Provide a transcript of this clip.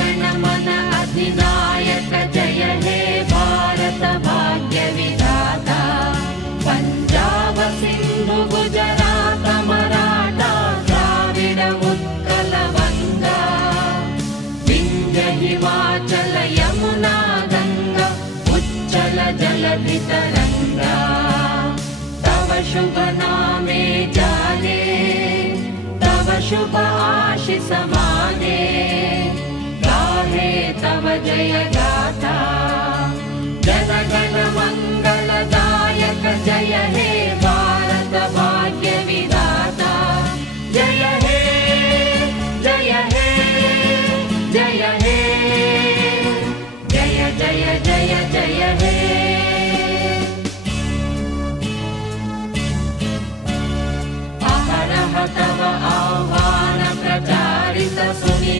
गण मन अधिनायक जय हे भारत भाग्य विधाता पंजाब सिंधु गुजरात मराठा द्राविड उत्कल वंगा विंध्य हिमाचल यमुना गंगा उच्चल जलधि तरंगा तव शुभ नामे जाने तव शुभ आशीष माने गाहे तव जय